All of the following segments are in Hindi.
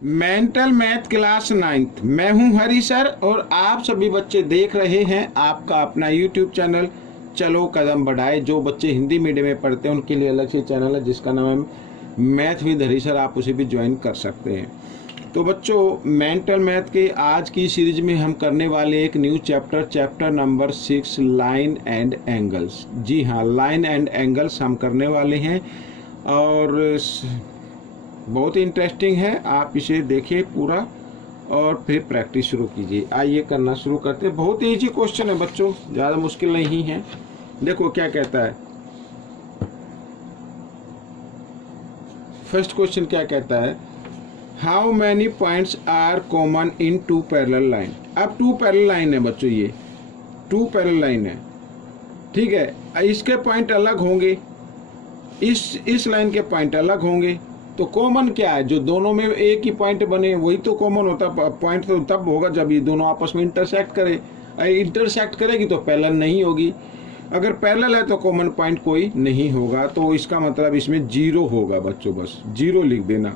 Mental math class 9th। मैं हूं हरी सर और आप सभी बच्चे देख रहे हैं आपका अपना यूट्यूब चैनल चलो कदम बढ़ाए। जो बच्चे हिंदी मीडियम में पढ़ते हैं उनके लिए अलग से चैनल है जिसका नाम है मैथ विद हरी सर, आप उसे भी ज्वाइन कर सकते हैं। तो बच्चों, मेंटल मैथ के आज की सीरीज में हम करने वाले एक new chapter number 6 line and angles. जी हाँ, लाइन एंड एंगल्स हम करने वाले हैं और बहुत ही इंटरेस्टिंग है। आप इसे देखिए पूरा और फिर प्रैक्टिस शुरू कीजिए। आइए करना शुरू करते हैं। बहुत ही इजी क्वेश्चन है बच्चों, ज़्यादा मुश्किल नहीं है। देखो क्या कहता है। फर्स्ट क्वेश्चन क्या कहता है, how many points are common in two parallel line. अब टू पैरेलल लाइन है बच्चों, ये टू पैरेलल लाइन है, ठीक है। इसके पॉइंट अलग होंगे, इस लाइन के पॉइंट अलग होंगे। तो कॉमन क्या है, जो दोनों में एक ही पॉइंट बने वही तो कॉमन होता। पॉइंट तो तब होगा जब ये दोनों आपस में इंटरसेक्ट करे। इंटरसेक्ट करेगी तो पैरेलल नहीं होगी। अगर पैरेलल है तो कॉमन पॉइंट कोई नहीं होगा। तो इसका मतलब इसमें जीरो होगा बच्चों, बस जीरो लिख देना।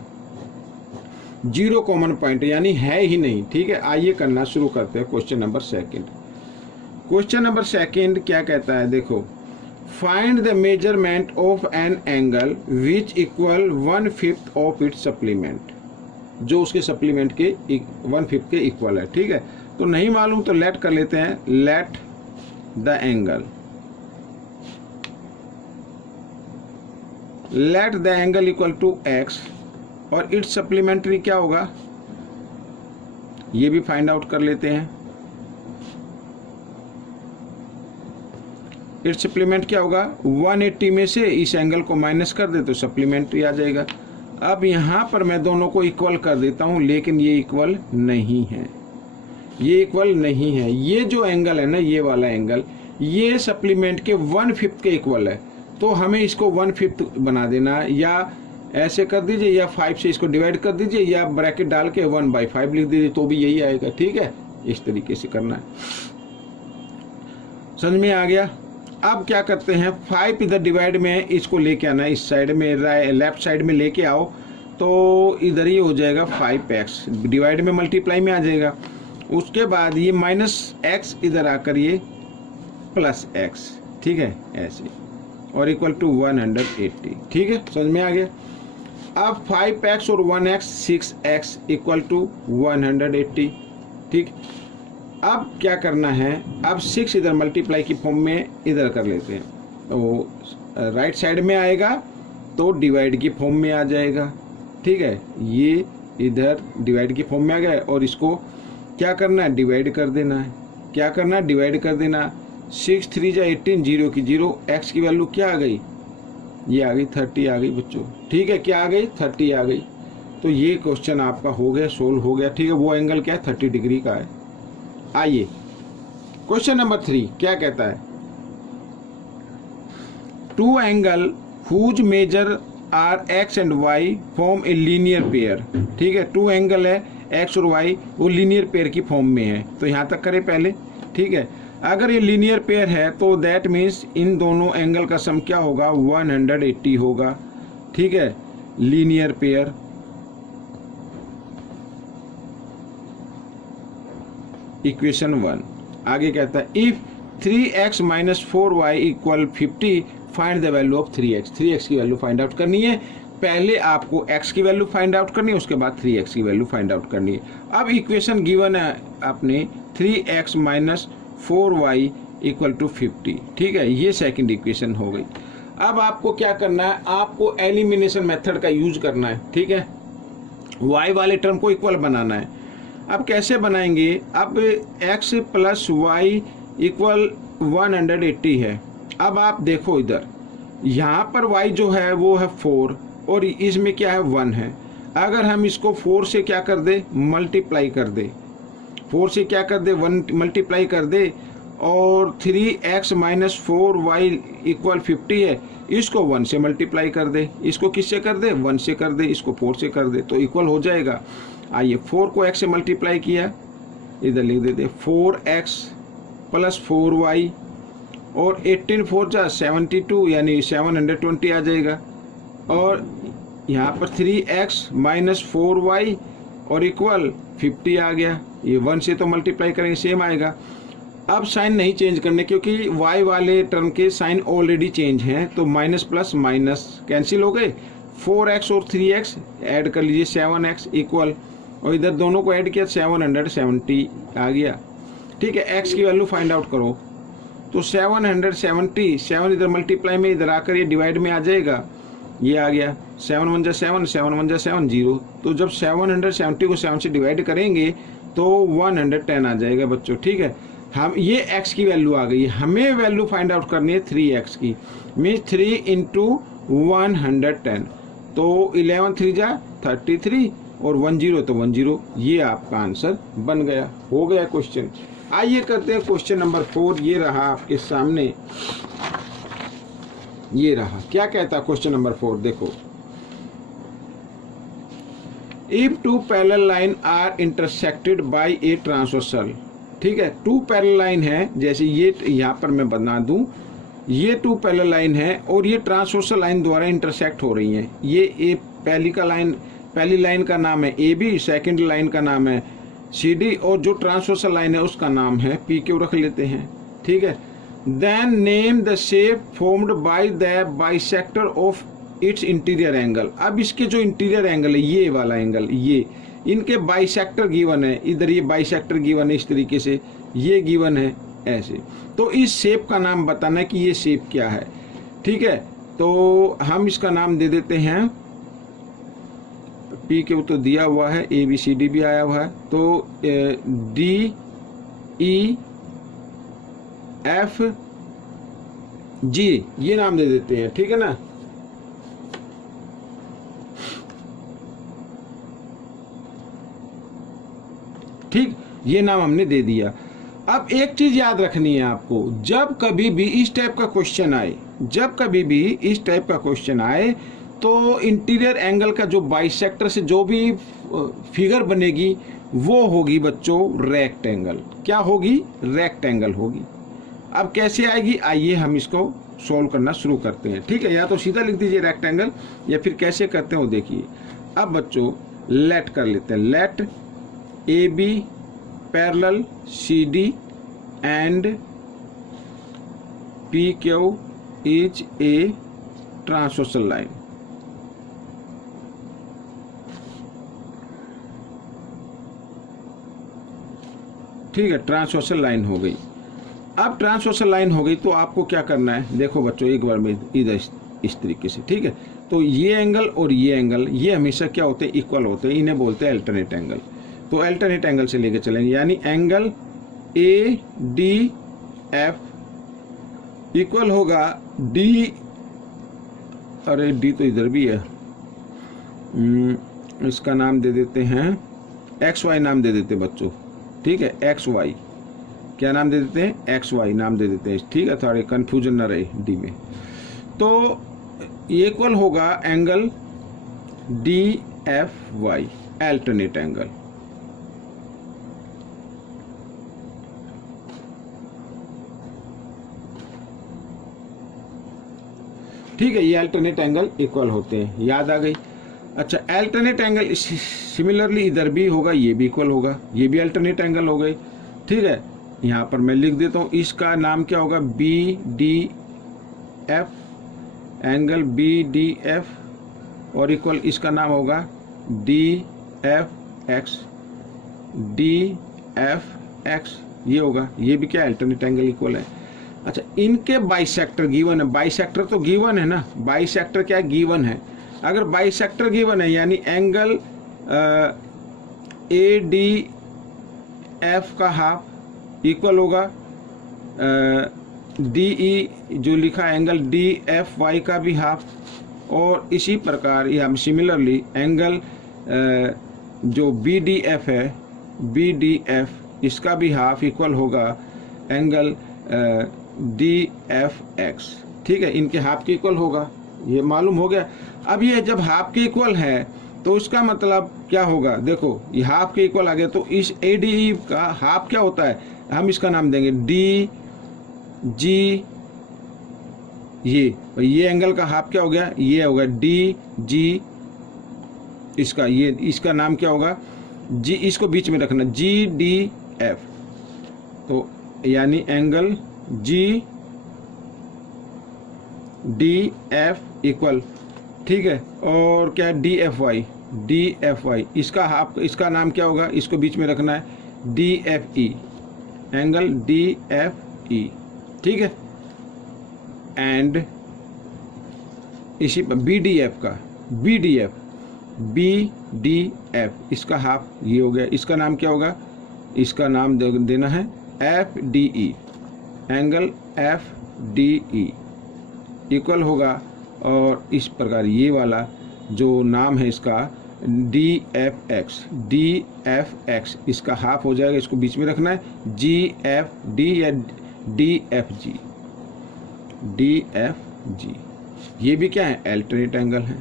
जीरो कॉमन पॉइंट यानी है ही नहीं, ठीक है। आइए करना शुरू करते हैं question number second. Question number second क्या कहता है, देखो, find the measurement of an angle which equal 1/5 of its supplement. जो उसके सप्लीमेंट के 1/5 के इक्वल है, ठीक है। तो नहीं मालूम तो लेट कर लेते हैं, let the angle equal to x और इट्स सप्लीमेंट्री क्या होगा ये भी फाइंड आउट कर लेते हैं। इट्स सप्लीमेंट क्या होगा, 180 में से इस एंगल को माइनस कर दे तो सप्लीमेंट्री आ जाएगा। अब यहाँ पर मैं दोनों को इक्वल कर देता हूँ, लेकिन ये इक्वल नहीं है, ये इक्वल नहीं है। ये जो एंगल है ना, ये वाला एंगल, ये सप्लीमेंट के 1/5 के इक्वल है। तो हमें इसको 1/5 बना देना, या ऐसे कर दीजिए, या 5 से इसको डिवाइड कर दीजिए, या ब्रैकेट डाल के 1/5 लिख दीजिए तो भी यही आएगा, ठीक है। इस तरीके से करना है। समझ में आ गया। अब क्या करते हैं, 5 इधर डिवाइड में इसको लेके आना, इस साइड में लेफ्ट साइड में लेके आओ तो इधर ही हो जाएगा 5x, डिवाइड में मल्टीप्लाई में आ जाएगा। उसके बाद ये -x इधर आकर ये +x, ठीक है, ऐसे, और इक्वल टू 180, ठीक है। समझ में आ गया। अब 5x और 1x 6x इक्वल टू 180, ठीक। अब क्या करना है, अब 6 इधर मल्टीप्लाई की फॉर्म में इधर कर लेते हैं, तो राइट साइड में आएगा तो डिवाइड की फॉर्म में आ जाएगा, ठीक है। ये इधर डिवाइड की फॉर्म में आ गया और इसको क्या करना है, डिवाइड कर देना है। क्या करना है, डिवाइड कर देना। 6 3 जा 18, 0 की 0, x की वैल्यू क्या आ गई, ये आ गई 30 आ गई बच्चों, ठीक है। क्या आ गई, 30 आ गई। तो ये क्वेश्चन आपका हो गया, सोल्व हो गया, ठीक है। वो एंगल क्या है, 30 डिग्री का है। आइए क्वेश्चन नंबर 3 क्या कहता है, two angle whose measure are x and y form a linear pair, ठीक है। टू एंगल है x और y, वो लीनियर पेयर की फॉर्म में है। तो यहाँ तक करें पहले, ठीक है। अगर ये लीनियर पेयर है तो दैट मीन्स इन दोनों एंगल का सम क्या होगा, 180 होगा, ठीक है। Linear pair, equation 1। आगे कहता है, if 3x - 4y = 50 find the value of 3x। 3x की वैल्यू फाइंड आउट करनी है। पहले आपको x की वैल्यू फाइंड आउट करनी है, उसके बाद 3x की वैल्यू फाइंड आउट करनी है। अब इक्वेशन गिवन है आपने 3x - 4y = 50, ठीक है। ये सेकंड इक्वेशन हो गई। अब आपको क्या करना है, आपको एलिमिनेशन मेथड का यूज करना है, ठीक है। y वाले टर्म को इक्वल बनाना है। अब कैसे बनाएंगे, अब x + y = 180 है। अब आप देखो इधर, यहाँ पर y जो है वो है 4 और इसमें क्या है 1 है। अगर हम इसको 4 से क्या कर दे, मल्टीप्लाई कर दे, 4 से क्या कर दे, 1 मल्टीप्लाई कर दे, और 3x - 4y = 50 है, इसको 1 से मल्टीप्लाई कर दे, इसको किससे कर दे, 1 से कर दे, इसको 4 से कर दे, तो इक्वल हो जाएगा। आइए 4 को x से मल्टीप्लाई किया, इधर लिख देते 4x + 4y, और 18 4 जा 72 यानी 720 आ जाएगा। और यहाँ पर 3x - 4y और इक्वल 50 आ गया। ये 1 से तो मल्टीप्लाई करेंगे सेम आएगा। अब साइन नहीं चेंज करने, क्योंकि y वाले टर्म के साइन ऑलरेडी चेंज हैं, तो माइनस प्लस माइनस कैंसिल हो गए। 4x और 3x ऐड कर लीजिए 7x इक्वल, और इधर दोनों को ऐड किया 770 आ गया। ठीक है, x की वैल्यू फाइंड आउट करो, तो 770, 7 इधर मल्टीप्लाई में, इधर आकर ये डिवाइड में आ जाएगा, ये आ गया 7 1 7, 7 1 7 0। तो जब 770 को 7 से डिवाइड करेंगे तो 110 आ जाएगा बच्चों। ठीक है, हम ये x की वैल्यू आ गई, हमें वैल्यू फाइंड आउट करनी है 3x की, मीन्स 3 इंटू 110, तो 11 3 जा 33 और 10 तो 10। ये आपका आंसर बन गया, हो गया क्वेश्चन। आइए करते हैं क्वेश्चन नंबर 4। ये रहा आपके सामने, ये रहा, क्या कहता है क्वेश्चन नंबर 4, देखो। If two parallel line are intersected by a transversal. ठीक है, 2 पैरेलल लाइन है, जैसे ये यहाँ पर मैं बना दूं, ये 2 पैरेलल लाइन है और ये ट्रांसवर्सल लाइन द्वारा इंटरसेक्ट हो रही हैं। ये पहली लाइन का नाम है ए बी, सेकेंड लाइन का नाम है सी डी, और जो ट्रांसवर्सल लाइन है उसका नाम है पी क्यू रख लेते हैं। ठीक है, then name the shape formed by the bisector of its interior angle. अब इसके जो इंटीरियर एंगल है, ये वाला एंगल, ये इनके बाइसेक्टर गिवन है, इधर ये बाइसेक्टर गिवन है इस तरीके से, ये गिवन है ऐसे। तो इस शेप का नाम बताना है कि ये शेप क्या है। ठीक है, तो हम इसका नाम दे देते हैं, पी के तो दिया हुआ है, ए बी सी डी भी आया हुआ है, तो डी ई एफ जी ये नाम दे देते हैं। ठीक है ना, ठीक, ये नाम हमने दे दिया। अब एक चीज याद रखनी है आपको, जब कभी भी इस टाइप का क्वेश्चन आए, जब कभी भी इस टाइप का क्वेश्चन आए, तो इंटीरियर एंगल का जो बाइसेक्टर से जो भी फिगर बनेगी वो होगी बच्चों रेक्टेंगल। क्या होगी? रेक्टेंगल होगी। अब कैसे आएगी, आइए हम इसको सोल्व करना शुरू करते हैं। ठीक है, या तो सीधा लिख दीजिए रेक्टेंगल, या फिर कैसे करते हैं वो देखिए। अब बच्चों लेट कर लेते हैं, let A B parallel C D and P Q is a transversal line. ठीक है, ट्रांसवर्सल लाइन हो गई। अब ट्रांसवर्सल लाइन हो गई तो आपको क्या करना है, देखो बच्चों एक बार में इधर इस तरीके से। ठीक है, तो ये एंगल और ये एंगल ये हमेशा क्या होते हैं, इक्वल होते हैं, इन्हें बोलते हैं अल्टरनेट एंगल। तो अल्टरनेट एंगल से लेके चलेंगे, यानी angle A D F equal होगा डी, अरे डी तो इधर भी है, इसका नाम दे देते हैं एक्स वाई नाम दे देते बच्चों। ठीक है, एक्स वाई, क्या नाम दे देते हैं, एक्स वाई नाम दे देते हैं। ठीक है, थोड़े कन्फ्यूजन ना रहे डी में। तो इक्वल होगा angle D F Y, alternate angle. ठीक है, ये अल्टरनेट एंगल इक्वल होते हैं, याद आ गई। अच्छा, अल्टरनेट एंगल सिमिलरली इधर भी होगा, ये भी इक्वल होगा, ये भी अल्टरनेट एंगल हो गई। ठीक है, यहाँ पर मैं लिख देता हूँ, इसका नाम क्या होगा, B D F, angle B D F, और इक्वल इसका नाम होगा D F X, D F X, ये होगा, ये भी क्या अल्टरनेट एंगल इक्वल है। अच्छा, इनके बाइसेक्टर गिवन है, बाइसेक्टर तो गिवन है ना, बाइसेक्टर क्या गिवन है। अगर बाइसेक्टर गिवन है यानी एंगल ए डी एफ का हाफ इक्वल होगा डी ई जो लिखा एंगल डी एफ वाई का भी हाफ, और इसी प्रकार ये हम सिमिलरली एंगल जो बी डी एफ है, बी डी एफ इसका भी हाफ इक्वल होगा एंगल डी एफ एक्स। ठीक है, इनके हाफ के इक्वल होगा, ये मालूम हो गया। अब ये जब हाफ के इक्वल है तो उसका मतलब क्या होगा, देखो ये हाफ के इक्वल आ गया, तो इस ए डी ई का हाफ क्या होता है, हम इसका नाम देंगे डी जी, ये एंगल का हाफ क्या हो गया, ये होगा डी जी, इसका नाम क्या होगा, जी, इसको बीच में रखना, जी डी एफ, तो यानी angle G D F equal, ठीक है, और क्या डी एफ वाई, इसका हाफ, इसका नाम क्या होगा, इसको बीच में रखना है D F E, angle D F E, ठीक है। एंड इसी पर बी डी एफ, इसका हाफ ये हो गया, इसका नाम क्या होगा, इसका नाम देना है F D E, angle F D E equal होगा, और इस प्रकार ये वाला जो नाम है इसका डी एफ एक्स, इसका हाफ हो जाएगा, इसको बीच में रखना है जी एफ डी या डी एफ जी, ये भी क्या है, अल्टरनेट एंगल है।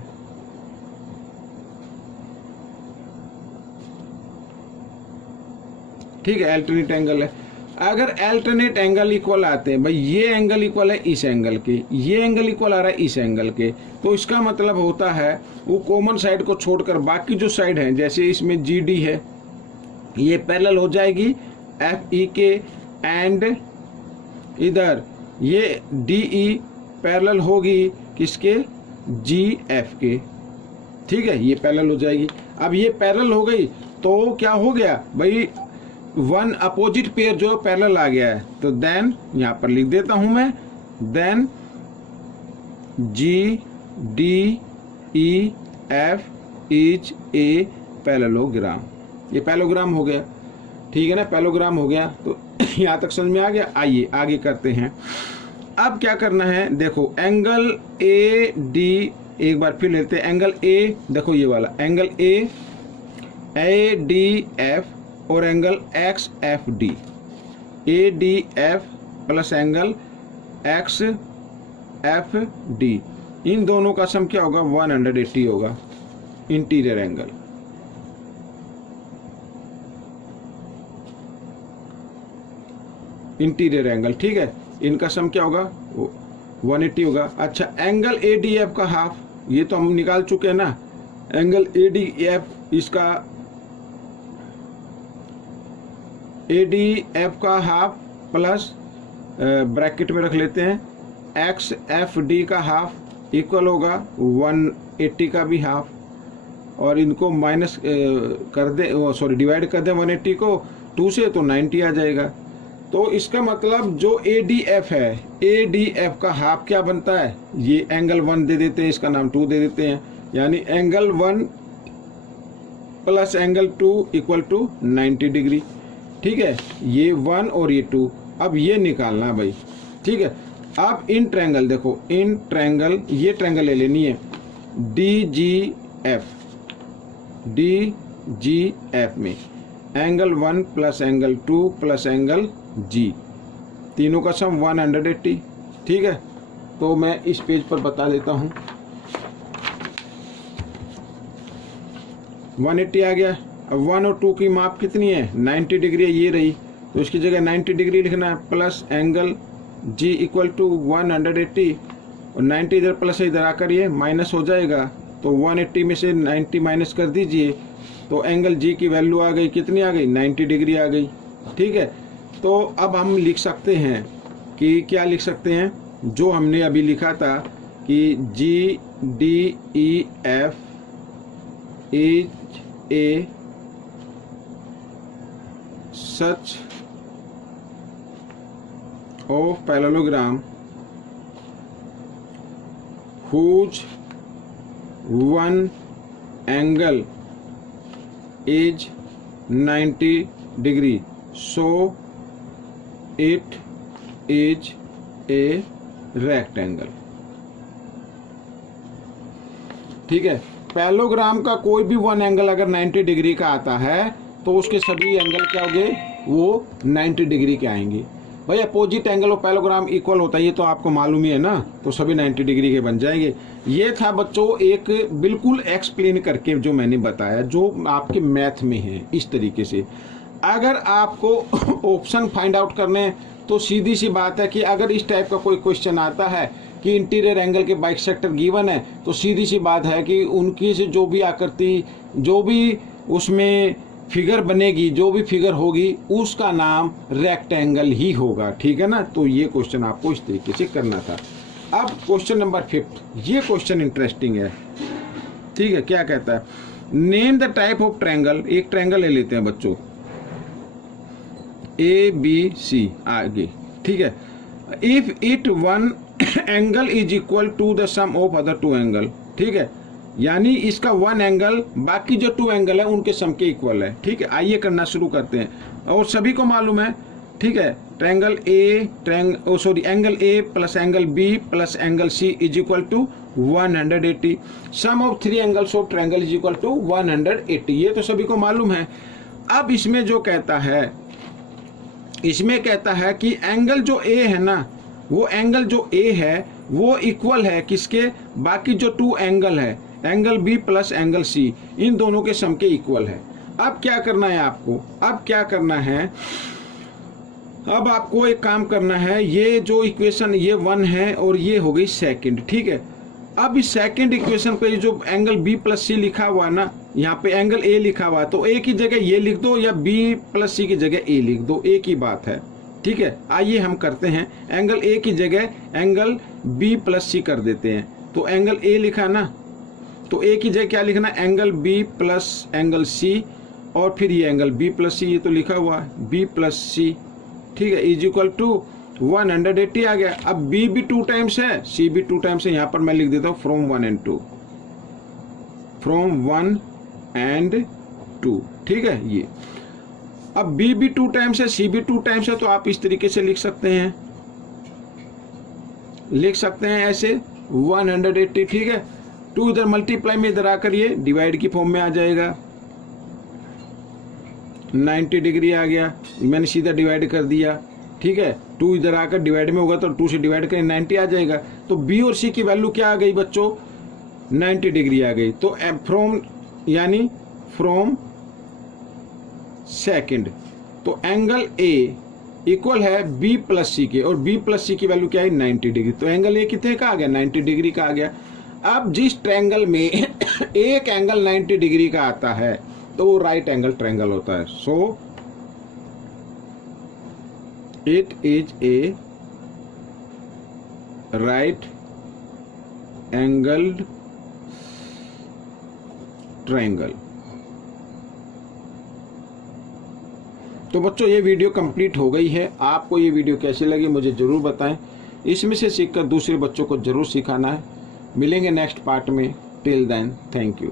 ठीक है, अल्टरनेट एंगल है। अगर अल्टरनेट एंगल इक्वल आते हैं भाई, ये एंगल इक्वल है इस एंगल के, ये एंगल इक्वल आ रहा है इस एंगल के, तो इसका मतलब होता है वो कॉमन साइड को छोड़कर बाकी जो साइड है, जैसे इसमें जी डी है, ये पैरेलल हो जाएगी एफ ई के, एंड इधर ये डी ई पैरेलल होगी किसके, जी एफ के, ठीक है, ये पैरेलल हो जाएगी। अब ये पैरेलल हो गई तो क्या हो गया भाई, वन अपोजिट पेयर जो पैरेलल आ गया है, तो देन यहां पर लिख देता हूं मैं, then G D E F is a parallelogram, ये पैरेललोग्राम हो गया, ठीक है ना, पैरेललोग्राम हो गया। तो यहां तक समझ में आ गया। आइए आगे करते हैं। अब क्या करना है, देखो एंगल ए डी, एक बार फिर लेते हैं एंगल ए, देखो ये वाला एंगल ए डी एफ और angle X F D, A D F plus angle X F D, इन दोनों का सम क्या होगा, 180 होगा, इंटीरियर एंगल। इंटीरियर एंगल, ठीक है, इनका सम क्या होगा, 180 होगा। अच्छा, एंगल ए डी एफ का हाफ, ये तो हम निकाल चुके हैं ना, एंगल ए डी एफ, इसका ए डी एफ का हाफ प्लस ब्रैकेट में रख लेते हैं एक्स एफ डी का हाफ इक्वल होगा 180 का भी हाफ, और इनको माइनस कर दे, सॉरी डिवाइड कर दें 180 को 2 से, तो 90 आ जाएगा। तो इसका मतलब जो ए डी एफ है, ए डी एफ का हाफ क्या बनता है, ये एंगल 1 दे देते हैं, इसका नाम 2 दे देते हैं, यानी angle 1 plus angle 2 equal to 90 degree, ठीक है, ये 1 और ये 2, अब ये निकालना है भाई, ठीक है। अब इन ट्रायंगल देखो, इन ट्रायंगल, ये ट्रायंगल ले लेनी है डी जी एफ में angle 1 plus angle 2 plus angle जी, तीनों का सम 180, ठीक है। तो मैं इस पेज पर बता देता हूं, 180 आ गया। अब 1 और 2 की माप कितनी है, 90 डिग्री है, ये रही, तो इसकी जगह 90 डिग्री लिखना है, plus angle G equal to 180, और 90 इधर प्लस है, इधर आकर ये माइनस हो जाएगा, तो 180 में से 90 माइनस कर दीजिए, तो एंगल जी की वैल्यू आ गई, कितनी आ गई, 90 डिग्री आ गई, ठीक है। तो अब हम लिख सकते हैं कि क्या लिख सकते हैं, जो हमने अभी लिखा था कि जी D E F is A such of parallelogram whose one angle is 90 degree, so it is a rectangle, ठीक है। पैरेललोग्राम का कोई भी वन एंगल अगर 90 डिग्री का आता है तो उसके सभी एंगल क्या होंगे, वो 90 डिग्री के आएंगे। भाई opposite angle of parallelogram equal होता है, ये तो आपको मालूम ही है ना, तो सभी 90 डिग्री के बन जाएंगे। ये था बच्चों एक बिल्कुल एक्सप्लेन करके जो मैंने बताया, जो आपके मैथ में है इस तरीके से। अगर आपको ऑप्शन फाइंड आउट करने, तो सीधी सी बात है कि अगर इस टाइप का कोई क्वेश्चन आता है कि इंटीरियर एंगल के बाइसेक्टर गिवन है, तो सीधी सी बात है कि उनकी से जो भी आकृति, जो भी उसमें फिगर बनेगी, जो भी फिगर होगी उसका नाम रेक्टेंगल ही होगा, ठीक है ना। तो ये क्वेश्चन आपको इस तरीके से करना था। अब क्वेश्चन नंबर 5, ये क्वेश्चन इंटरेस्टिंग है, ठीक है। क्या कहता है, name the type of triangle, एक ट्रायंगल ले लेते हैं बच्चों, ABC आगे, ठीक है। If it one angle is equal to the sum of other two angle, ठीक है, यानी इसका वन एंगल बाकी जो टू एंगल है उनके सम के इक्वल है, ठीक है। आइए करना शुरू करते हैं, और सभी को मालूम है, ठीक है। Triangle angle A plus angle B plus angle C is equal to 180। Sum of 3 angles of triangle is equal to 180, ये तो सभी को मालूम है। अब इसमें जो कहता है, इसमें कहता है कि एंगल जो ए है ना, वो एंगल जो ए है वो इक्वल है किसके, बाकी जो 2 एंगल है, angle B plus angle C, इन दोनों के सम के इक्वल है। अब क्या करना है आपको, अब क्या करना है, अब आपको एक काम करना है, ये जो इक्वेशन ये 1 है और ये हो गई सेकंड, ठीक है। अब इस सेकंड इक्वेशन पे जो एंगल बी प्लस सी लिखा हुआ है ना, यहाँ पे एंगल ए लिखा हुआ है, तो ए की जगह ये लिख दो या बी प्लस सी की जगह ए लिख दो, एक ही बात है, ठीक है। आइए हम करते हैं, एंगल ए की जगह एंगल बी प्लस सी कर देते हैं। तो एंगल ए लिखा ना, तो ए की जगह क्या लिखना, angle B plus angle C, और फिर ये एंगल बी प्लस सी, ये तो लिखा हुआ है बी प्लस सी, ठीक है, इज इक्वल टू 180 आ गया। अब बी भी 2 टाइम्स है, सी भी 2 टाइम्स है, यहाँ पर मैं लिख देता हूँ फ्रॉम 1 and 2, फ्रॉम 1 and 2, ठीक है। ये अब बी भी 2 टाइम्स है, सी भी 2 टाइम्स है, तो आप इस तरीके से लिख सकते हैं, लिख सकते हैं ऐसे 180, ठीक है। 2 इधर मल्टीप्लाई में इधर आकर ये डिवाइड की फॉर्म में आ जाएगा, 90 डिग्री आ गया, मैंने सीधा डिवाइड कर दिया, ठीक है। 2 इधर आकर डिवाइड में होगा तो 2 से डिवाइड करें 90 आ जाएगा। तो बी और सी की वैल्यू क्या आ गई बच्चों, 90 डिग्री आ गई। तो फ्रॉम यानी फ्रॉम सेकंड, तो एंगल ए इक्वल है बी प्लस सी के, और बी प्लस सी की वैल्यू क्या है 90 डिग्री। तो एंगल ए कितने का आ गया, 90 डिग्री का आ गया। अब जिस ट्रायंगल में एक एंगल 90 डिग्री का आता है तो वो राइट एंगल ट्रायंगल होता है। So it is a right angled triangle. तो बच्चों ये वीडियो कंप्लीट हो गई है। आपको ये वीडियो कैसी लगी मुझे जरूर बताएं, इसमें से सीखकर दूसरे बच्चों को जरूर सिखाना है। मिलेंगे नेक्स्ट पार्ट में, टिल देन थैंक यू।